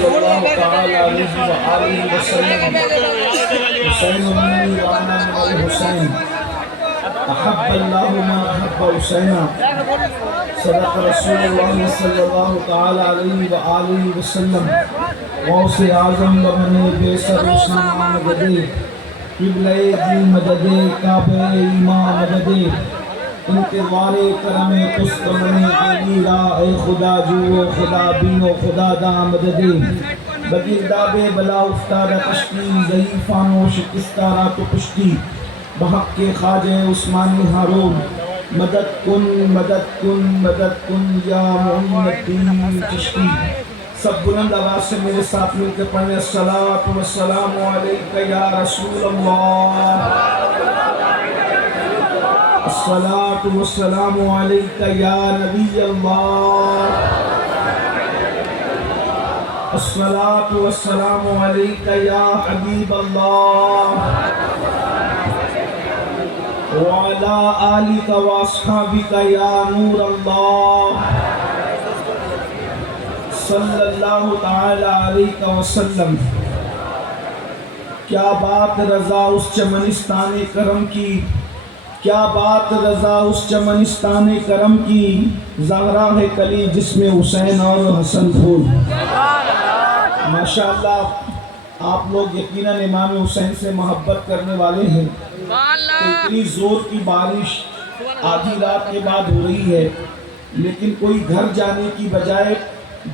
صلی اللہ تعالی علیہ وآلہ وسلم حسین منی وانا من الحسین احب اللہ ما احب حسینا صدق رسول اللہ صلی اللہ تعالی علیہ وآلہ وسلم غوث اعظم بمن بیسر عثمان مددے قبلہ دی مددے کعبہ ایمان مددے انتظار کرم قسطمنی علیرہ اے خدا جو خدا بینو خدا دا مددے بگرداب بلا افتادہ کشتی ضعیفانو شکستارہ تو پشتی بحق کے خواجہ عثمانی ہارون مدد کن مدد کن مدد کن یا معین الدین چشتی۔ سب بلند آواز سے میرے ساتھ مل کے پڑھیں الصلاۃ والسلام علیکہ یا رسول اللہ، الصلاۃ والسلام علیکہ یا نبی اللہ، الصلاۃ والسلام علیکہ یا حبیب اللہ، وعلی آلک واصحابک یا نور اللہ، صلی اللہ تعالی علیہ وسلم۔ کیا بات رضا اس چمنستان کرم کی، کیا بات رضا اس چمنستان کرم کی، زہرا ہے کلی جس میں حسین اور حسن پھول۔ ماشاءاللہ آپ لوگ یقیناً امام حسین سے محبت کرنے والے ہیں۔ اتنی زور کی بارش آدھی رات کے بعد ہو رہی ہے، لیکن کوئی گھر جانے کی بجائے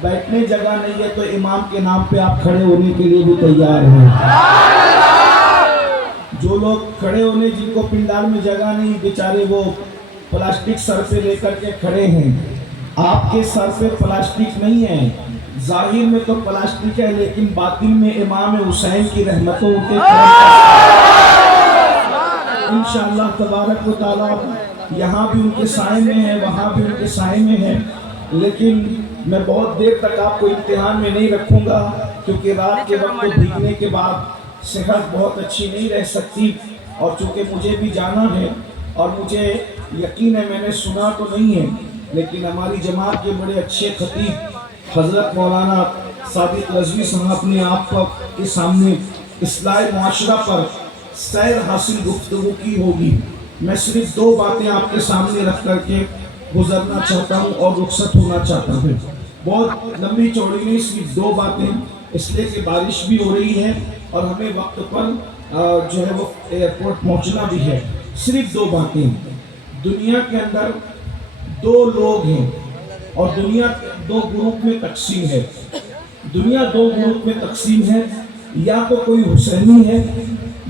بیٹھنے جگہ نہیں ہے تو امام کے نام پہ آپ کھڑے ہونے کے لیے بھی تیار ہیں۔ جو لوگ کھڑے ہونے جن کو پنڈال میں جگہ نہیں، بیچارے وہ پلاسٹک سر پہ لے کر کے کھڑے ہیں۔ آپ کے سر پہ پلاسٹک نہیں ہے، ظاہر میں تو پلاسٹک ہے لیکن باطن میں امام حسین کی رحمتوں کے انشاءاللہ تبارک و تعالی یہاں بھی ان کے سائے میں ہے، وہاں بھی ان کے سائے میں ہے۔ لیکن میں بہت دیر تک آپ کو امتحان میں نہیں رکھوں گا کیونکہ رات کے وقت کو بھیگنے کے بعد صحت بہت اچھی نہیں رہ سکتی، اور چونکہ مجھے بھی جانا ہے اور مجھے یقین ہے، میں نے سنا تو نہیں ہے لیکن ہماری جماعت کے بڑے اچھے خطیب حضرت مولانا صادق رضوی صاحب نے آپ کے سامنے اصلاح معاشرہ پر سیر حاصل گفتگو کی ہوگی۔ میں صرف دو باتیں آپ کے سامنے رکھ کر کے گزرنا چاہتا ہوں اور رخصت ہونا چاہتا ہوں۔ بہت لمبی چوڑی نہیں، صرف دو باتیں، اس لیے کہ بارش بھی ہو رہی ہے اور ہمیں وقت پر جو ہے وہ ایئرپورٹ پہنچنا بھی ہے۔ صرف دو باتیں۔ دنیا کے اندر دو لوگ ہیں اور دنیا دو گروپ میں تقسیم ہے۔ دنیا دو گروپ میں تقسیم ہے، یا تو کوئی حسینی ہے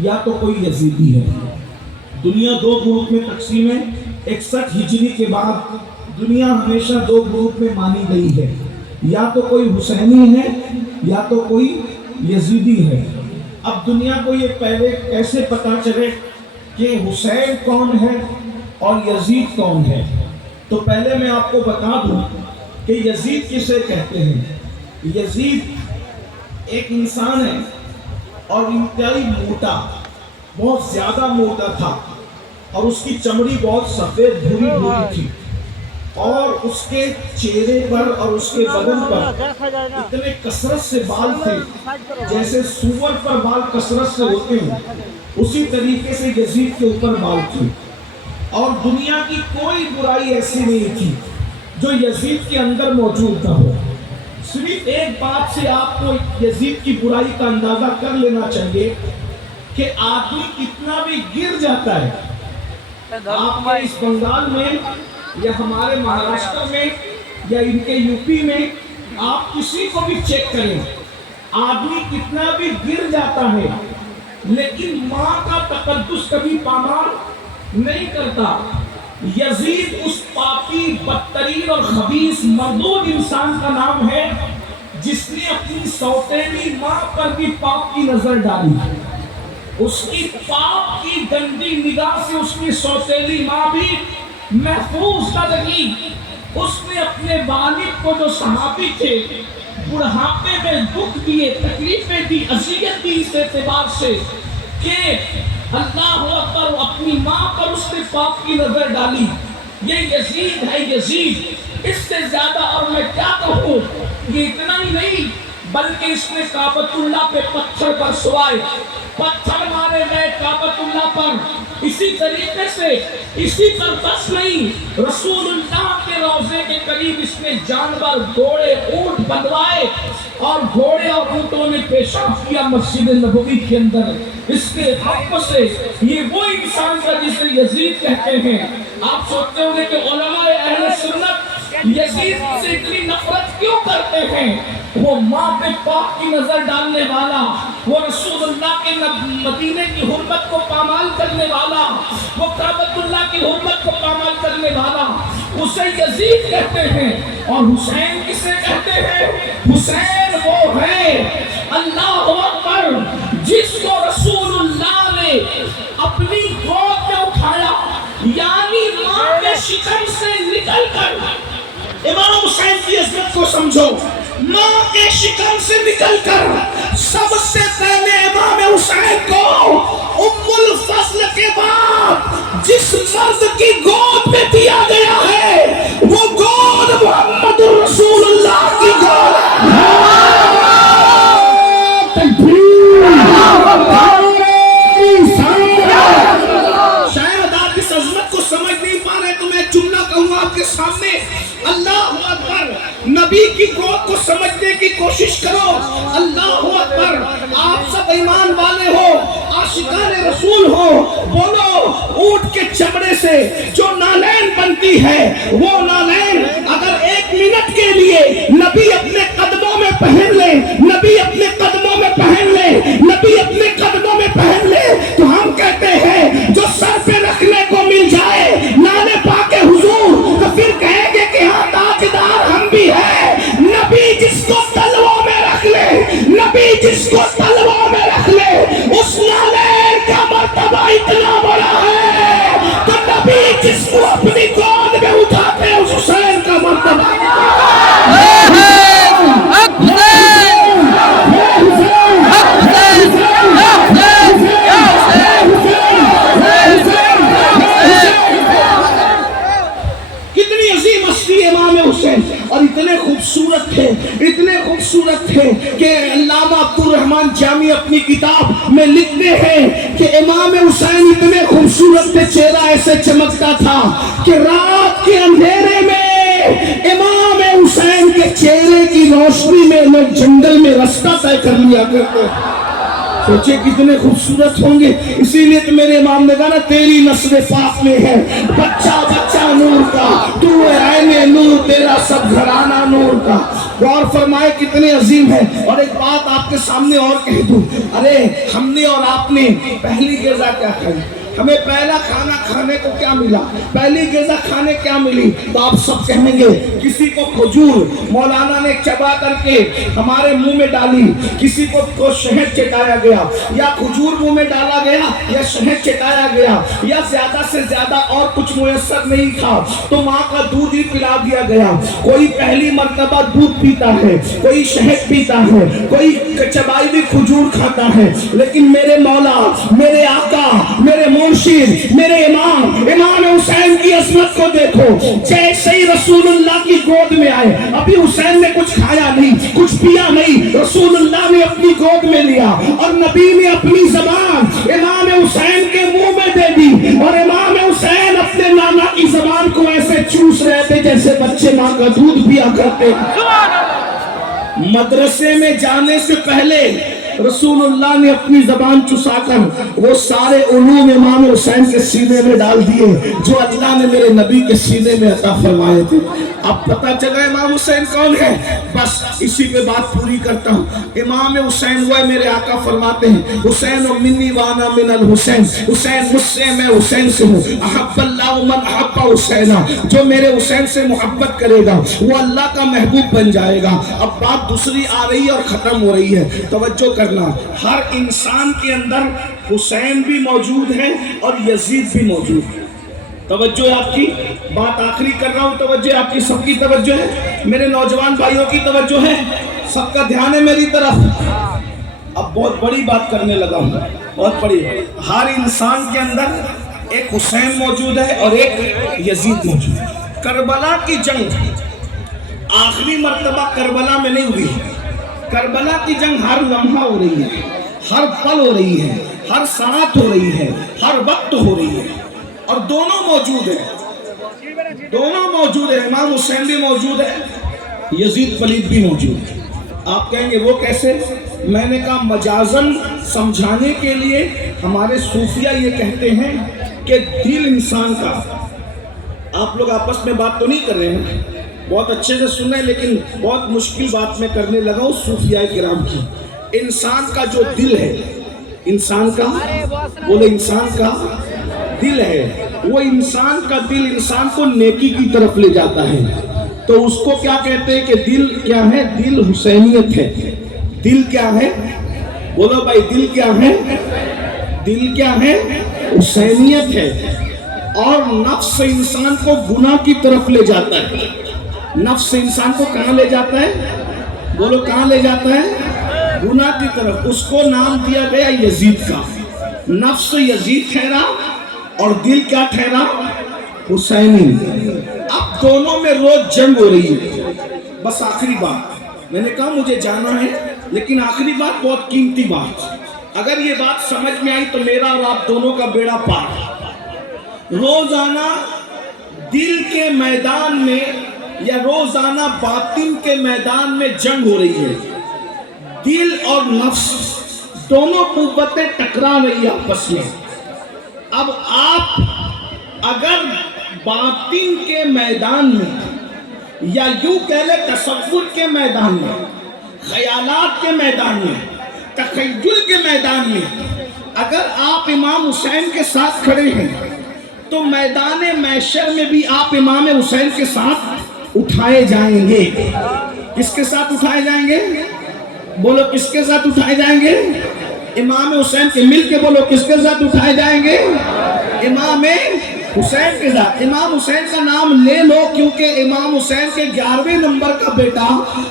یا تو کوئی یزیدی ہے۔ دنیا دو گروپ میں تقسیم ہے۔ 61 ہجری کے بعد دنیا ہمیشہ دو گروپ میں مانی گئی ہے، یا تو کوئی حسینی ہے یا تو کوئی یزیدی ہے۔ اب دنیا کو یہ پہلے کیسے پتا چلے کہ حسین کون ہے اور یزید کون ہے؟ تو پہلے میں آپ کو بتا دوں کہ یزید کسے کہتے ہیں۔ یزید ایک انسان ہے اور انتہائی موٹا، بہت زیادہ موٹا تھا، اور اس کی چمڑی بہت سفید بھوری بھوری تھی، اور اس کے چہرے پر اور اس کے بدن پر اتنے کثرت سے بال تھے جیسے سور پر بال کثرت سے ہوتے ہیں، اسی طریقے سے یزید کے اوپر بال تھے۔ اور دنیا کی کوئی برائی ایسی نہیں تھی جو یزید کے اندر موجود نہ ہو۔ صرف ایک بات سے آپ کو یزید کی برائی کا اندازہ کر لینا چاہیے کہ آدمی کتنا بھی گر جاتا ہے۔ آپ کے اس بنگال میں یا ہمارے مہاراشٹر میں یا ان کے یو پی میں آپ کسی کو بھی چیک کریں، آدمی کتنا بھی گر جاتا ہے لیکن ماں کا تقدس کبھی پامال نہیں کرتا۔ یزید اس پاپی، بدترین اور خبیث مردود انسان کا نام ہے جس نے اپنی سوتیلی ماں پر بھی پاپ کی نظر ڈالی۔ اس کی پاپ کی گندی نگاہ سے اس کی سوتیلی ماں بھی محفوظ نہ رہی۔ اس نے اپنے والد کو جو صحابی تھے بڑھاپے میں دکھ دیے، تکلیفیں دی، اذیت دی اس اعتبار سے کہ اللہ اکبر، اپنی ماں پر اس نے پاپ کی نظر ڈالی۔ یہ یزید ہے، یزید۔ اس سے زیادہ اور میں کیا کہوں، یہ اتنا ہی نہیں، بلکہ اس نے کعبۃ اللہ پہ پتھر برسوائے، پتھر مارے گئے کعبۃ اللہ پر۔ اسی طریقے سے اسی پر بس نہیں، رسول اللہ کے روضے کے قریب اس نے جانور، گھوڑے، اونٹ بنوائے اور گھوڑے اور اونٹوں نے پیشاب کیا مسجد نبوی کے اندر۔ اس کے حق سے یہ وہ انسان تھا جسے یزید کہتے ہیں۔ آپ سوچتے ہوں گے کہ علماء اہل سنت یزید سے اتنی نفرت کیوں کرتے ہیں؟ وہ ماں پہ پاک کی نظر ڈالنے والا، وہ رسول اللہ کے مدینے کی حرمت کو پامال کرنے والا، وہ کعبۃ اللہ کی حرمت کو پامال کرنے والا، اسے یزید کہتے ہیں۔ اور حسین کسے کہتے ہیں؟ حسین وہ ہے، اللہ اکبر، جس کو رسول اللہ نے اپنی گود میں اٹھایا، یعنی ماں کے شکم سے نکل کر، امام حسین کی عظمت کو سمجھو، ماں کے شکم سے نکل کر سب سے پہلے امام حسین کو ام الفضل کے بعد جس مرد کی گود میں دیا گیا ہے وہ گود محمد رسول اللہ کی گود ہے۔ شاید آپ اس عظمت کو سمجھ نہیں پا رہے تو میں جملہ کہوں آپ کے سامنے، اللہ اکبر، نبی کی گود کو سمجھنے کی کوشش کرو۔ اللہ اکبر، آپ سب ایمان والے ہو، عاشقان رسول ہو، بولو اونٹ کے چمڑے سے جو نالین بنتی ہے، وہ نالین اگر ایک منٹ کے لیے نبی اپنے قدموں میں پہن لے، نبی اپنے قدموں میں پہن لے، نبی اپنے قدموں میں پہن لے، تو ہم کہتے ہیں جو سر پہ رکھنے کو مل جائے نالے پاک حضور، تو پھر کہیں گے کہ ہاں تاجدار ہم بھی ہیں۔ نبی جس کو تلووں میں رکھ لے، نبی جس کو تلووں میں رکھ لے، اس نالین کا مرتبہ اتنا بڑا ہے، تو نبی جس کو اپنی گود میں اٹھاتے ہیں اس حسین کا مرتبہ کتنی عظیم ہستی امام حسین، اور اتنے خوبصورت تھے، اتنے خوبصورت تھے کہ علامہ عبدالرحمن جامی اپنی کتاب میں لکھتے ہیں کہ امام حسین اتنے خوبصورت تھے، چہرہ ایسے چمکتا تھا کہ رات کے اندھیرے میں امام حسین کے چہرے کی روشنی میں لوگ جنگل میں رستہ طے کر لیا کرتے۔ سوچے کتنے خوبصورت ہوں گے۔ اسی لیے تو میرے امام نے کہا نا تیری نسل پاک میں ہے بچہ بچہ نور کا، تو عین نور، تیرا سب گھرانہ نور کا۔ غور فرمائے کتنے عظیم ہے۔ اور ایک بات آپ کے سامنے اور کہہ دوں، ارے ہم نے اور آپ نے پہلی غذا کیا کھائی؟ ہمیں پہلا کھانا کھانے کو کیا ملا؟ پہلی غذا کھانے کیا ملی؟ تو آپ سب کہیں گے کسی کو کھجور مولانا نے چبا کر کے ہمارے منہ میں ڈالی، کسی کو شہد چٹایا گیا، یا کھجور منہ میں ڈالا گیا، یا شہد چٹایا گیا، یا زیادہ سے زیادہ اور کچھ میسر نہیں تھا تو ماں کا دودھ ہی پلا دیا گیا۔ کوئی پہلی مرتبہ دودھ پیتا ہے، کوئی شہد پیتا ہے، کوئی چبائی بھی کھجور کھاتا ہے، لیکن میرے مولا، میرے آقا، میرے مرشد، میرے امام حسین کی عظمت کو دیکھو۔ جیسے ہی رسول اللہ کی گود میں آئے، ابھی حسین نے کچھ کھایا نہیں، کچھ پیا نہیں، رسول اللہ نے اپنی گود میں لیا اور نبی نے اپنی زبان امام حسین کے منہ میں دے دی، اور امام حسین اپنے نانا کی زبان کو ایسے چوس رہے تھے جیسے بچے ماں کا دودھ پیا کرتے۔ مدرسے میں جانے سے پہلے رسول اللہ نے اپنی زبان چسا کر وہ سارے علوم امام حسین کے سینے میں ڈال دیے جو اللہ نے میرے نبی کے سینے میں عطا فرمائے تھے۔ اب پتہ چلا امام حسین کون ہے؟ بس اسی پہ بات پوری کرتا ہوں۔ امام حسین وہ ہے، میرے آقا فرماتے ہیں حسین منی وانا من الحسین، حسین مجھ سے، میں حسین سے ہوں۔ احب اللہ من احب حسین، جو میرے حسین سے محبت کرے گا وہ اللہ کا محبوب بن جائے گا۔ اب بات دوسری آ رہی ہے اور ختم ہو رہی ہے، توجہ کرنا۔ ہر انسان کے اندر حسین بھی موجود ہے اور یزید بھی موجود ہے۔ توجہ آپ کی، بات آخری کر رہا ہوں، توجہ آپ کی، سب کی توجہ ہے، میرے نوجوان بھائیوں کی توجہ ہے، سب کا دھیان ہے میری طرف۔ اب بہت بڑی بات کرنے لگا ہوں، بہت بڑی۔ ہر انسان کے اندر ایک حسین موجود ہے اور ایک یزید موجود ہے۔ کربلا کی جنگ آخری مرتبہ کربلا میں نہیں ہوئی، کربلا کی جنگ ہر لمحہ ہو رہی ہے، ہر پل ہو رہی ہے، ہر ساعت ہو رہی ہے، ہر وقت ہو رہی ہے، اور دونوں موجود ہیں، دونوں موجود ہیں، امام حسین بھی موجود ہے، یزید پلید بھی موجود ہے۔ آپ کہیں گے وہ کیسے؟ میں نے کہا مجازن سمجھانے کے لیے ہمارے صوفیہ یہ کہتے ہیں کہ دل انسان کا، آپ لوگ آپس میں بات تو نہیں کر رہے ہیں، بہت اچھے سے سن رہے ہیں، لیکن بہت مشکل بات میں کرنے لگا ہوں صوفیاء کرام کی۔ انسان کا جو دل ہے، انسان کا، بولے انسان کا دل ہے، وہ انسان کا دل انسان کو نیکی کی طرف لے جاتا ہے۔ تو اس کو کیا کہتے ہیں کہ دل کیا ہے؟ دل حسینیت ہے۔ دل کیا ہے؟ بولو بھائی، دل کیا ہے؟ دل کیا ہے؟ حسینیت ہے۔ اور نفس انسان کو گناہ کی طرف لے جاتا ہے۔ نفس انسان کو کہاں لے جاتا ہے؟ بولو کہاں لے جاتا ہے؟ گناہ کی طرف۔ اس کو نام دیا گیا یزید کا۔ نفس یزید ٹھہرا اور دل کیا ٹھہرا؟ حسینی۔ اب دونوں میں روز جنگ ہو رہی ہے۔ بس آخری بات، میں نے کہا مجھے جانا ہے، لیکن آخری بات بہت قیمتی بات، اگر یہ بات سمجھ میں آئی تو میرا اور آپ دونوں کا بیڑا پار۔ روزانہ دل کے میدان میں یا روزانہ باطن کے میدان میں جنگ ہو رہی ہے۔ دل اور نفس دونوں قوتیں ٹکرا رہی ہیں آپس میں۔ اب آپ اگر باطن کے میدان میں یا یوں کہہ لیں تصور کے میدان میں، خیالات کے میدان میں، تخیل کے میدان میں اگر آپ امام حسین کے ساتھ کھڑے ہیں تو میدان محشر میں بھی آپ امام حسین کے ساتھ اٹھائے جائیں گے۔ کس کے ساتھ اٹھائے جائیں گے؟ بولو کس کے ساتھ اٹھائے جائیں گے؟ امام حسین کے، مل کے بولو کس کے ساتھ اٹھائے جائیں گے؟ امام حسین کے ساتھ۔ امام حسین کا نام لے لو، کیونکہ امام حسین کے 11ویں نمبر کا بیٹا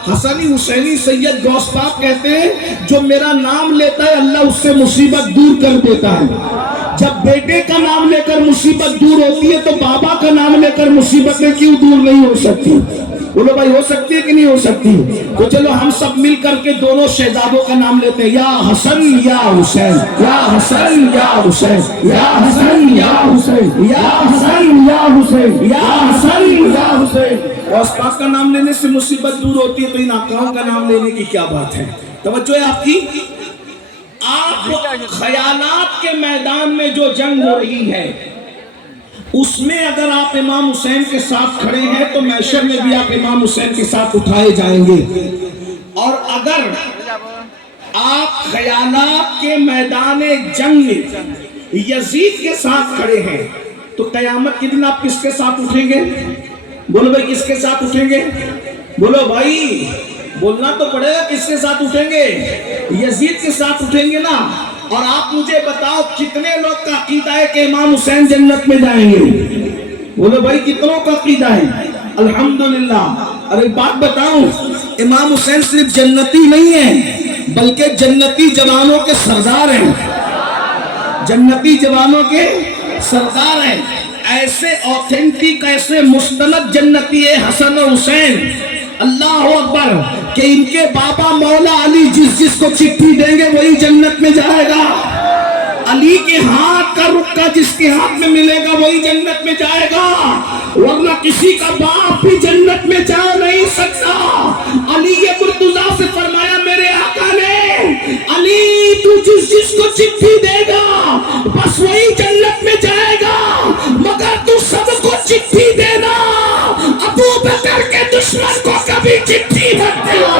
حسنی حسینی سید غوث پاک کہتے ہیں جو میرا نام لیتا ہے اللہ اس سے مصیبت دور کر دیتا ہے۔ جب بیٹے کا نام لے کر مصیبت دور ہوتی ہے تو بابا کا نام لے کر مصیبتیں کیوں دور نہیں ہو سکتی؟ بولو بھائی، ہو سکتی ہے کہ نہیں ہو سکتی؟ تو چلو ہم سب مل کر کے دونوں شہزادوں کا نام لیتے ہیں، یا حسن یا حسین، یا حسن یا حسین، یا حسن یا حسین، یا حسن یا حسین، یا حسن یا حسین۔ غوث پاک کا نام لینے سے مصیبت دور ہوتی ہے تو ان آقاؤں کا نام لینے کی کیا بات ہے؟ توجہ ہے آپ کی؟ آپ خیالات کے میدان میں جو جنگ ہو رہی ہے اس میں اگر آپ امام حسین کے ساتھ کھڑے ہیں تو محشر میں بھی آپ امام حسین کے ساتھ اٹھائے جائیں گے، اور اگر آپ خیالات کے میدان جنگ میں یزید کے ساتھ کھڑے ہیں تو قیامت کے دن آپ کس کے ساتھ اٹھیں گے؟ بولو بھائی کس کے ساتھ اٹھیں گے؟ بولو بھائی، بولنا تو پڑے گا، کس کے ساتھ اٹھیں گے؟ یزید کے ساتھ اٹھیں گے نا۔ اور آپ مجھے بتاؤ کتنے لوگ کا عقیدہ ہے کہ امام حسین جنت میں جائیں گے؟ بولو بھائی کتنوں کا عقیدہ ہے؟ الحمدللہ۔ اور ایک بات بتاؤں، امام حسین صرف جنتی نہیں ہے بلکہ جنتی جوانوں کے سردار ہیں، جنتی جوانوں کے سردار ہیں۔ ایسے اوتھینٹک، ایسے مستند جنتی ہے حسن و حسین، اللہ اکبر، کہ ان کے بابا مولا علی جس کو چٹھی دیں گے وہی جنت میں جائے گا۔ علی کے ہاتھ کا رکا جس کے ہاتھ میں ملے گا وہی جنت میں جائے گا، ورنہ کسی کا باپ بھی جنت میں جا نہیں سکتا۔ علی مرتضیٰ سے فرمایا میرے آقا نے، علی تو جس کو چٹھی دے گا بس وہی جنت میں جائے گا، مگر تو سب کو چٹھی دینا، ابو بکر کے دشمن کو کبھی چٹھی مت دینا۔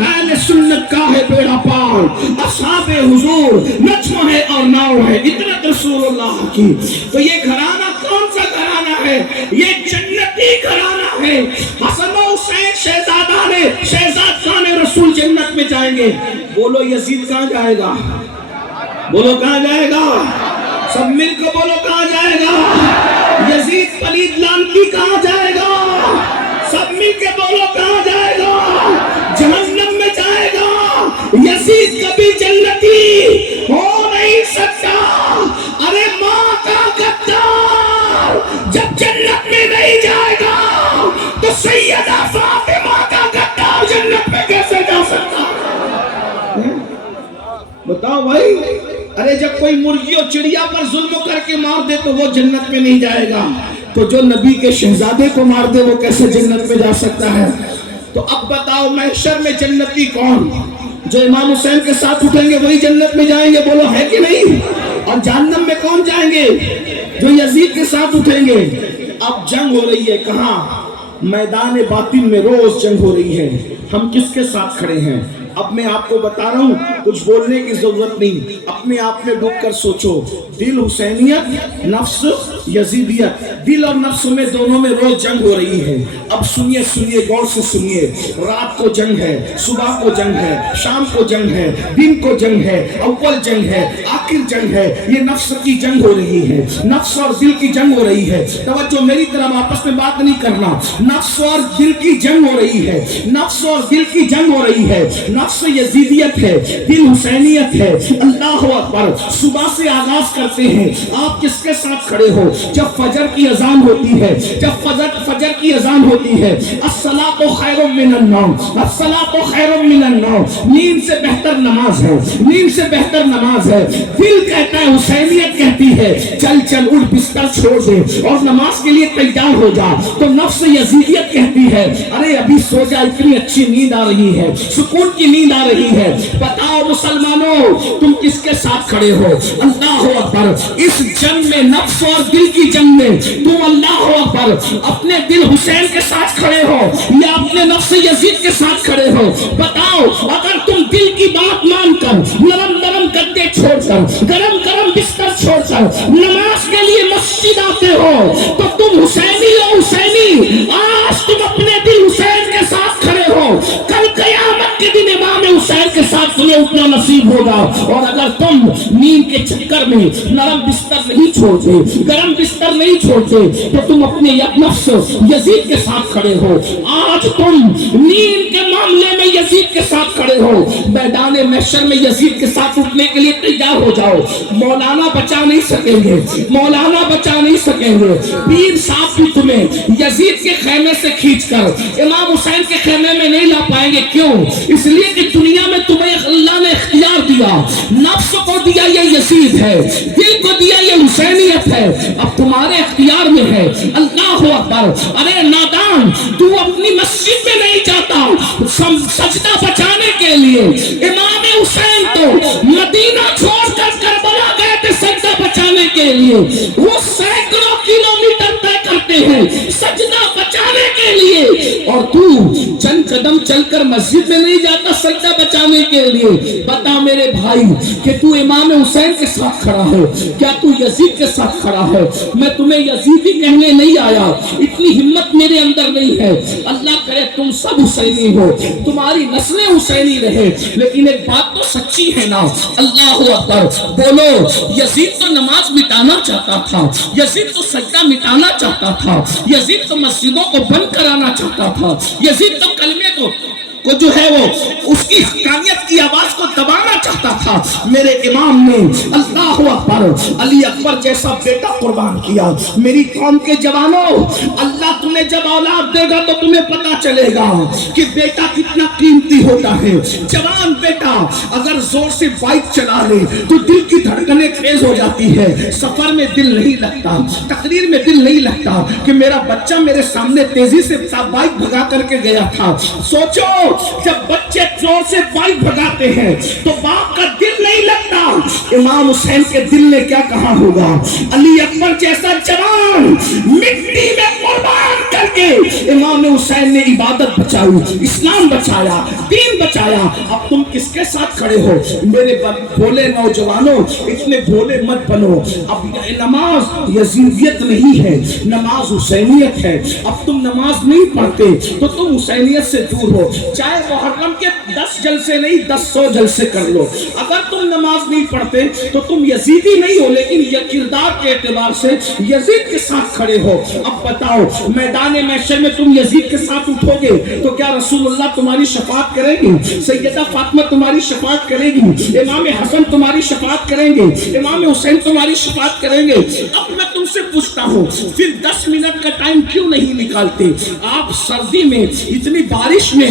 اہل سنت کا ہے بیڑا پار، اصحاب حضور نجم ہے اور ناؤ ہے، اطرت رسول اللہ کی۔ تو یہ گھرانہ کون سا گھرانہ ہے؟ یہ جنتی گھرانہ ہے۔ حسن و حسین شہزادگان رسول جنت میں جائیں گے۔ بولو یزید کہاں جائے گا؟ بولو کہاں جائے گا؟ سب مل کو بولو کہاں جائے گا؟ یزید پلید لعنتی کہاں جائے گا؟ سب مل کے بولو کہاں جائے گا؟ جہنم میں جائے گا۔ یزید کبھی جنتی ہو نہیں سکتا۔ ارے ماں کا غدار جب جنت میں نہیں جائے گا تو سیدہ فاطمہ کا غدار جنت میں بتاؤ بھائی، ارے جب کوئی مرغی اور چڑیا پر ظلم کر کے مار دے تو وہ جنت میں نہیں جائے گا، تو جو نبی کے شہزادے کو مار دے وہ کیسے جنت میں جا سکتا ہے؟ تو اب بتاؤ محشر میں جنتی کون؟ جو امام حسین کے ساتھ اٹھیں گے وہی جنت میں جائیں گے، بولو ہے کہ نہیں؟ اور جہنم میں کون جائیں گے؟ جو یزید کے ساتھ اٹھیں گے۔ اب جنگ ہو رہی ہے کہاں؟ میدان باطن میں روز جنگ ہو رہی ہے۔ ہم کس کے ساتھ کھڑے ہیں؟ اب میں آپ کو بتا رہا ہوں، کچھ بولنے کی ضرورت نہیں، اپنے آپ میں ڈوب کر سوچو۔ دل حسینیت، نفس یزیدیت، دل اور نفس میں دونوں میں روز جنگ ہو رہی ہے۔ اب سنیے سنیے، غور سے سنیے، رات کو جنگ ہے، صبح کو جنگ ہے، شام کو جنگ ہے، دن کو جنگ ہے، اول جنگ ہے، آخر جنگ ہے۔ یہ نفس کی جنگ ہو رہی ہے، نفس اور دل کی جنگ ہو رہی ہے۔ توجہ میری طرف، آپس میں بات نہیں کرنا۔ نفس اور دل کی جنگ ہو رہی ہے، نفس اور دل کی جنگ ہو رہی ہے۔ نفس یزیدیت ہے، دل حسینیت ہے۔ اللہ اکبر، صبح سے آغاز کرتے ہیں۔ آپ کس کے ساتھ کھڑے ہو؟ جب فجر کی اذان ہوتی ہے، جب فجر کی اذان ہوتی ہے، الصلاۃ خیر من النوم، الصلاۃ خیر من النوم، نیند سے بہتر نماز ہے، نیند سے بہتر نماز ہے۔ دل کہتا ہے، حسینیت کہتی ہے چل چل اٹھ بستر چھوڑ دے اور نماز کے لیے تیار ہو جا۔ تو نفس یزیدیت کہتی ہے ارے ابھی سو جا، اتنی اچھی نیند آ رہی ہے، سکون کی نیند آ رہی ہے۔ بتاؤ مسلمانوں، تم کس کے ساتھ کھڑے ہو؟ اللہ اکبر، اس جنگ میں، نفس اور دل کی جنگ میں تم اللہ اکبر اپنے دل حسین کے ساتھ کھڑے ہو یا اپنے نفس یزید کے ساتھ کھڑے ہو؟ بتاؤ، اگر تم دل کی بات مان کر، نرم نرم گدے چھوڑ کر، گرم گرم بستر چھوڑ کر نماز کے لیے مسجد آتے ہو تو تم حسینی ہو، حسینی۔ آج تم اپنے دل حسین کے ساتھ کھڑے ہو، کل قیامت کے دن امام حسین کے ساتھ تمہیں اٹھنا نصیب ہوگا۔ اور اگر تم نیند کے چکر میں نرم بستر نہیں چھوڑتے، گرم بستر نہیں چھوڑتے، تو تم اپنے نفس یزید کے ساتھ کھڑے ہو۔ آج تم نیند کے معاملے میں یزید کے ساتھ کھڑے ہو، میدان محشر میں یزید کے ساتھ اٹھنے کے لیے تیار ہو جاؤ۔ مولانا بچا نہیں سکیں گے، مولانا بچا نہیں سکیں گے۔ پیر صاحب بھی تمہیں یزید کے خیمے سے کھینچ کر امام حسین کے خیمے میں نہیں لا پائیں گے۔ کیوں؟ اس لیے کہ دنیا میں تمہیں اللہ نے اختیار دیا، نفس کو دیا یہ یزید ہے، دل کو دیا یہ حسینیت ہے، اب تمہارے اختیار میں ہے۔ اللہ اکبر، ارے نادان، تو اپنی مسجد میں نہیں جاتا سجدہ بچانے کے لیے۔ امام حسین تو مدینہ چھوڑ کر کربلا گئے تھے سجدہ بچانے کے لیے، وہ سینکڑوں کلومیٹر طے کرتے ہیں سجدہ بچانے کے لیے، اور تو چند قدم چل کر مسجد میں نہیں جاتا سجدہ بچانے کے لیے۔ بتا میرے بھائی کہ تو امام حسین کے ساتھ کھڑا ہے، کیا تو یزید کے ساتھ کھڑا ہے؟ میں تمہیں یزیدی کہنے نہیں آیا، اتنی ہمت میرے اندر نہیں ہے۔ اللہ کرے تم سب حسینی ہو، تمہاری نسلیں حسینی رہے، لیکن ایک بات تو سچی ہے نا۔ اللہ اکبر، بولو، یزید تو نماز مٹانا چاہتا تھا، یزید تو سجدہ مٹانا چاہتا تھا، یزید تو مسجدوں کو بند کرانا چاہتا تھا، یزید تو کلمے کو جو ہے وہ اس کی حقانیت کی آواز کو دبانا چاہتا تھا۔ میرے امام نے اللہ اکبر علی اکبر جیسا بیٹا قربان کیا۔ میری قوم کے جوانوں، اللہ تمہیں جب اولاد دے گا تو تمہیں پتا چلے گا کہ بیٹا کتنا قیمتی ہوتا ہے۔ جوان بیٹا اگر زور سے بائک چلا لے تو دل کی دھڑکنیں تیز ہو جاتی ہے، سفر میں دل نہیں لگتا، تقریر میں دل نہیں لگتا کہ میرا بچہ میرے سامنے تیزی سے بائک بھگا کر کے گیا تھا۔ سوچو، جب بچے زور سے بائک بھگاتے ہیں تو باپ کا دل نہیں لگتا۔ امام حسین کے دل نے کیا کہا ہوگا؟ علی اکبر جیسا جوان مٹی میں قربان کر کے امام حسین نے عبادت بچائی، اسلام بچایا، دین بچایا۔ اب تم کس کے ساتھ کھڑے ہو؟ میرے بھولے نوجوانوں، اتنے بھولے مت بنو۔ اب نماز یزیدیت نہیں ہے، نماز حسینیت ہے۔ اب تم نماز نہیں پڑھتے تو تم حسینیت سے دور ہو۔ چاہے محرم کے 10 جلسے نہیں 100 جلسے کر لو، اگر تم نماز نہیں پڑھتے تو تم یزیدی نہیں ہو، لیکن یہ کردار کے اعتبار سے یزید کے ساتھ کھڑے ہو۔ اب بتاؤ، میدان محشر میں تم یزید کے ساتھ اٹھو گے تو کیا رسول اللہ تمہاری شفاعت کریں گے؟ سیدہ فاطمہ تمہاری شفاعت کرے گی؟ امام حسن تمہاری شفاعت کریں گے؟ امام حسین تمہاری شفاعت کریں گے؟ اب میں تم سے پوچھتا ہوں، پھر 10 منٹ کا ٹائم کیوں نہیں نکالتے؟ آپ سردی میں، اتنی بارش میں،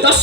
10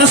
10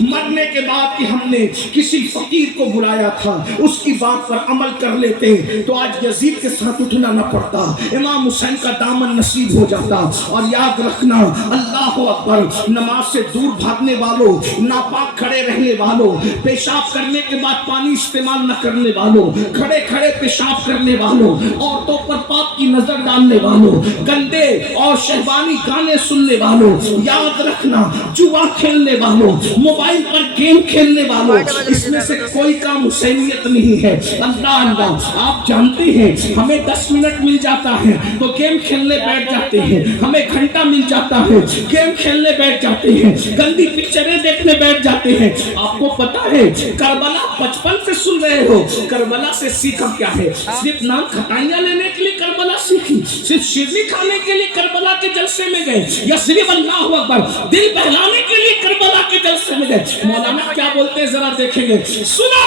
مرنے کے بعد کہ ہم نے کسی فقیر کو بلایا تھا اس کی بات پر عمل کر لیتے تو آج یزید کے ساتھ اٹھنا نہ پڑتا، امام حسین کا دامن نصیب ہو جاتا۔ اور یاد رکھنا، اللہ اکبر، نماز سے دور بھاگنے والوں، ناپاک کھڑے رہنے والوں، پیشاب کرنے کے بعد پانی استعمال نہ کرنے والوں، کھڑے کھڑے پیشاب کرنے والوں، عورتوں پر پاک کی نظر ڈالنے والوں، گندے اور شہوانی گانے سننے والوں، یاد رکھنا جوا کھیلنے والوں، موبائل پر گیم کھیلنے والوں، اس میں سے کوئی کام حسینیت نہیں ہے۔ اللہ اللہ، آپ جانتے ہیں ہمیں 10 منٹ مل جاتا ہے تو گیم کھیلنے بیٹھ جاتے ہیں، ہمیں گھنٹہ مل جاتا ہے گیم کھیلنے بیٹھ جاتے ہیں، گندی پکچریں دیکھنے بیٹھ جاتے ہیں۔ آپ کو پتا ہے کربلا بچپن سے سن رہے ہو، کربلا سے سیکھا کیا ہے؟ صرف نام کھٹائیاں لینے کے لیے کربلا سیکھی؟ صرف شیرنی کھانے کے لیے کربلا کے جلسے میں گئے؟ یا صرف اللہ اکبر دل بہلانے کے لیے کربلا کے جلسے میں گئے؟ مولانا کیا بولتے ہیں ذرا دیکھیں گے، سنا